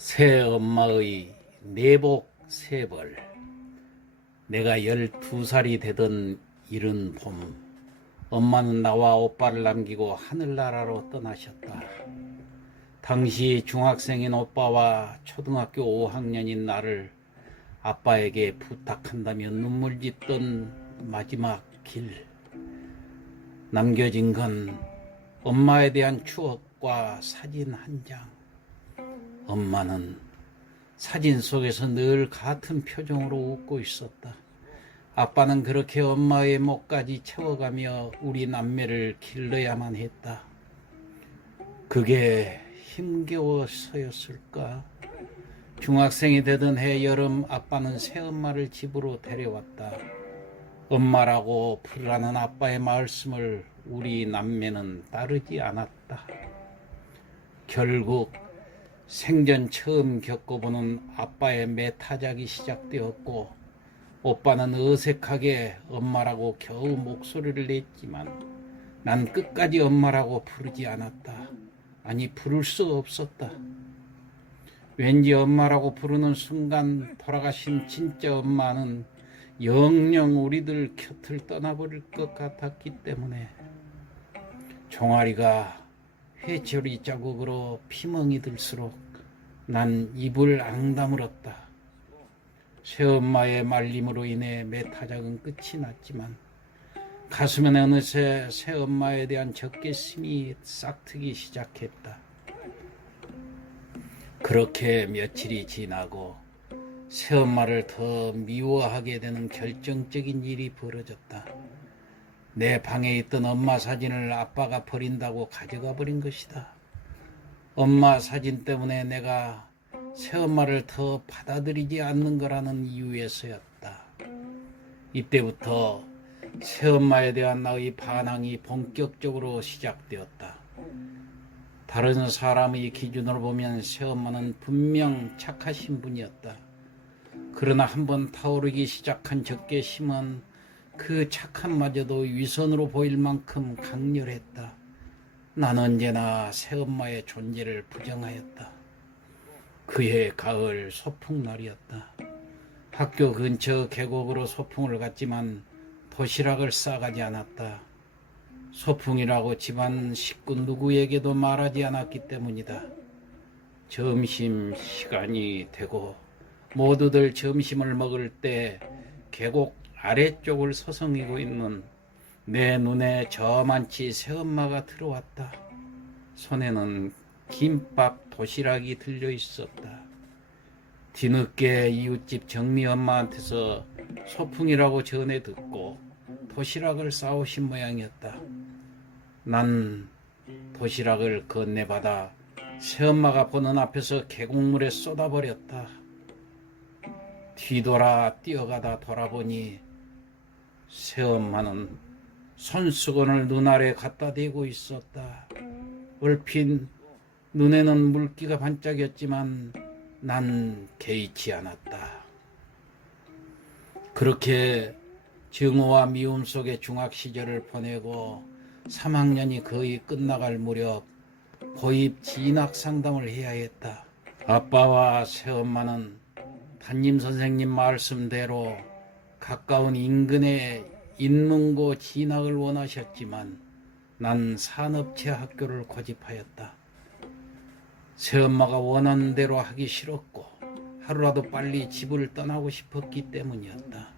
새엄마의 내복 세벌. 내가 12살이 되던 이른 봄, 엄마는 나와 오빠를 남기고 하늘나라로 떠나셨다. 당시 중학생인 오빠와 초등학교 5학년인 나를 아빠에게 부탁한다며 눈물 짓던 마지막 길. 남겨진 건 엄마에 대한 추억과 사진 한 장. 엄마는 사진 속에서 늘 같은 표정으로 웃고 있었다. 아빠는 그렇게 엄마의 목까지 채워가며 우리 남매를 길러야만 했다. 그게 힘겨워서였을까? 중학생이 되던 해 여름, 아빠는 새엄마를 집으로 데려왔다. 엄마라고 부르라는 아빠의 말씀을 우리 남매는 따르지 않았다. 결국 생전 처음 겪어보는 아빠의 매타작이 시작되었고, 오빠는 어색하게 엄마라고 겨우 목소리를 냈지만 난 끝까지 엄마라고 부르지 않았다. 아니, 부를 수 없었다. 왠지 엄마라고 부르는 순간 돌아가신 진짜 엄마는 영영 우리들 곁을 떠나버릴 것 같았기 때문에. 종아리가 회초리 자국으로 피멍이 들수록 난 입을 앙다물었다. 새엄마의 말림으로 인해 매타작은 끝이 났지만 가슴엔 어느새 새엄마에 대한 적개심이 싹트기 시작했다. 그렇게 며칠이 지나고 새엄마를 더 미워하게 되는 결정적인 일이 벌어졌다. 내 방에 있던 엄마 사진을 아빠가 버린다고 가져가 버린 것이다. 엄마 사진 때문에 내가 새엄마를 더 받아들이지 않는 거라는 이유에서였다. 이때부터 새엄마에 대한 나의 반항이 본격적으로 시작되었다. 다른 사람의 기준으로 보면 새엄마는 분명 착하신 분이었다. 그러나 한번 타오르기 시작한 적개심은 그 착함마저도 위선으로 보일 만큼 강렬했다. 난 언제나 새엄마의 존재를 부정하였다. 그해 가을 소풍날이었다. 학교 근처 계곡으로 소풍을 갔지만 도시락을 싸가지 않았다. 소풍이라고 집안 식구 누구에게도 말하지 않았기 때문이다. 점심 시간이 되고 모두들 점심을 먹을 때 계곡 아래쪽을 서성이고 있는 내 눈에 저만치 새엄마가 들어왔다. 손에는 김밥 도시락이 들려 있었다. 뒤늦게 이웃집 정미 엄마한테서 소풍이라고 전해 듣고 도시락을 싸오신 모양이었다. 난 도시락을 건네받아 새엄마가 보는 앞에서 계곡물에 쏟아버렸다. 뒤돌아 뛰어가다 돌아보니 새엄마는 손수건을 눈 아래 갖다 대고 있었다. 얼핏 눈에는 물기가 반짝였지만 난 개의치 않았다. 그렇게 증오와 미움 속에 중학 시절을 보내고 3학년이 거의 끝나갈 무렵 고입 진학 상담을 해야 했다. 아빠와 새엄마는 담임선생님 말씀대로 가까운 인근의 인문고 진학을 원하셨지만 난 산업체 학교를 고집하였다. 새엄마가 원하는 대로 하기 싫었고 하루라도 빨리 집을 떠나고 싶었기 때문이었다.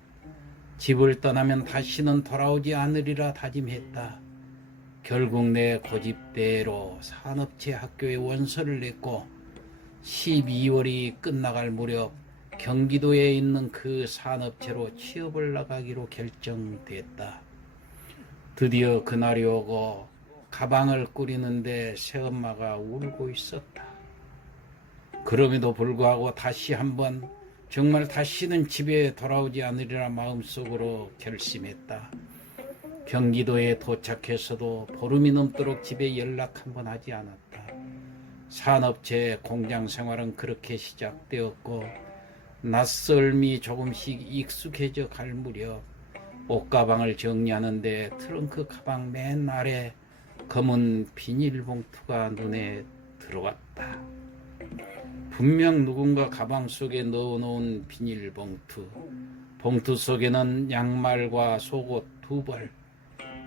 집을 떠나면 다시는 돌아오지 않으리라 다짐했다. 결국 내 고집대로 산업체 학교에 원서를 냈고 12월이 끝나갈 무렵 경기도에 있는 그 산업체로 취업을 나가기로 결정됐다. 드디어 그날이 오고 가방을 꾸리는데 새엄마가 울고 있었다. 그럼에도 불구하고 다시 한번 정말 다시는 집에 돌아오지 않으리라 마음속으로 결심했다. 경기도에 도착해서도 보름이 넘도록 집에 연락 한번 하지 않았다. 산업체 공장 생활은 그렇게 시작되었고 낯설미 조금씩 익숙해져 갈 무렵 옷가방을 정리하는데 트렁크 가방 맨 아래 검은 비닐봉투가 눈에 들어왔다. 분명 누군가 가방 속에 넣어놓은 비닐봉투. 봉투 속에는 양말과 속옷 2벌,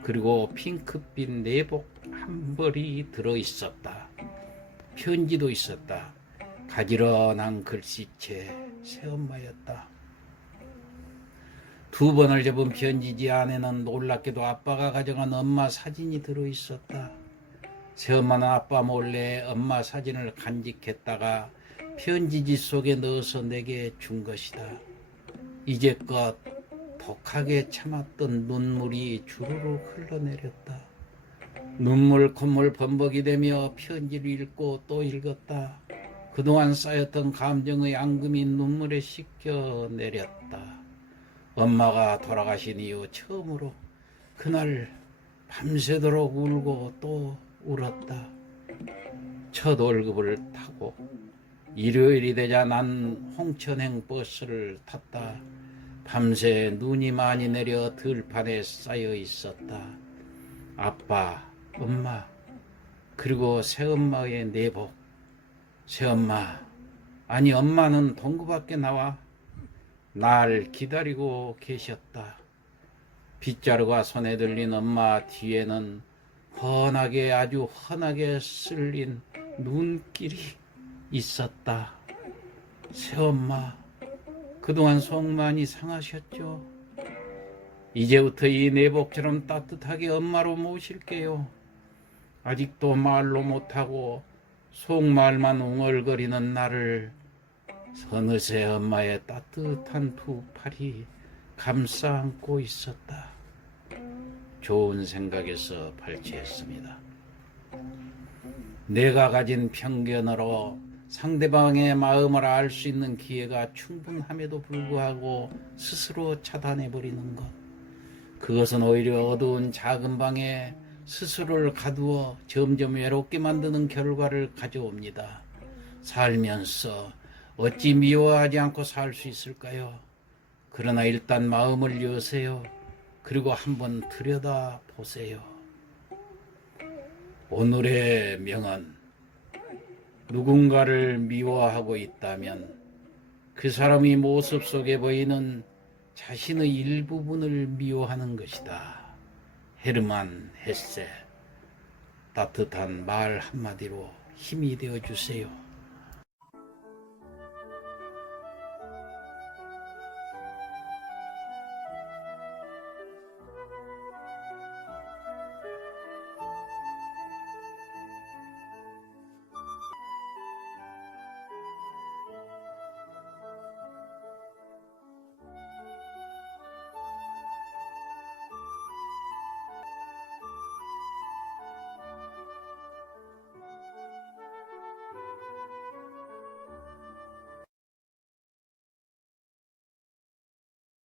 그리고 핑크빛 내복 1벌이 들어있었다. 편지도 있었다. 가지런한 글씨체 새엄마였다. 2번을 접은 편지지 안에는 놀랍게도 아빠가 가져간 엄마 사진이 들어있었다. 새엄마는 아빠 몰래 엄마 사진을 간직했다가 편지지 속에 넣어서 내게 준 것이다. 이제껏 독하게 참았던 눈물이 주르륵 흘러내렸다. 눈물 콧물 범벅이 되며 편지를 읽고 또 읽었다. 그동안 쌓였던 감정의 앙금이 눈물에 씻겨 내렸다. 엄마가 돌아가신 이후 처음으로 그날 밤새도록 울고 또 울었다. 첫 월급을 타고 일요일이 되자 난 홍천행 버스를 탔다. 밤새 눈이 많이 내려 들판에 쌓여 있었다. 아빠, 엄마, 그리고 새엄마의 내복. 새엄마, 아니 엄마는 동구 밖에 나와 날 기다리고 계셨다. 빗자루가 손에 들린 엄마 뒤에는 훤하게 아주 훤하게 쓸린 눈길이 있었다. 새엄마, 그동안 속 많이 상하셨죠? 이제부터 이 내복처럼 따뜻하게 엄마로 모실게요. 아직도 말로 못하고 속말만 웅얼거리는 나를 서느새 엄마의 따뜻한 2팔이 감싸 안고 있었다. 좋은 생각에서 발췌했습니다. 내가 가진 편견으로 상대방의 마음을 알 수 있는 기회가 충분함에도 불구하고 스스로 차단해버리는 것. 그것은 오히려 어두운 작은 방에 스스로를 가두어 점점 외롭게 만드는 결과를 가져옵니다. 살면서 어찌 미워하지 않고 살 수 있을까요? 그러나 일단 마음을 여세요. 그리고 한번 들여다보세요. 오늘의 명언. 누군가를 미워하고 있다면 그 사람의 모습 속에 보이는 자신의 일부분을 미워하는 것이다. 헤르만 헤세. 따뜻한 말 한마디로 힘이 되어주세요.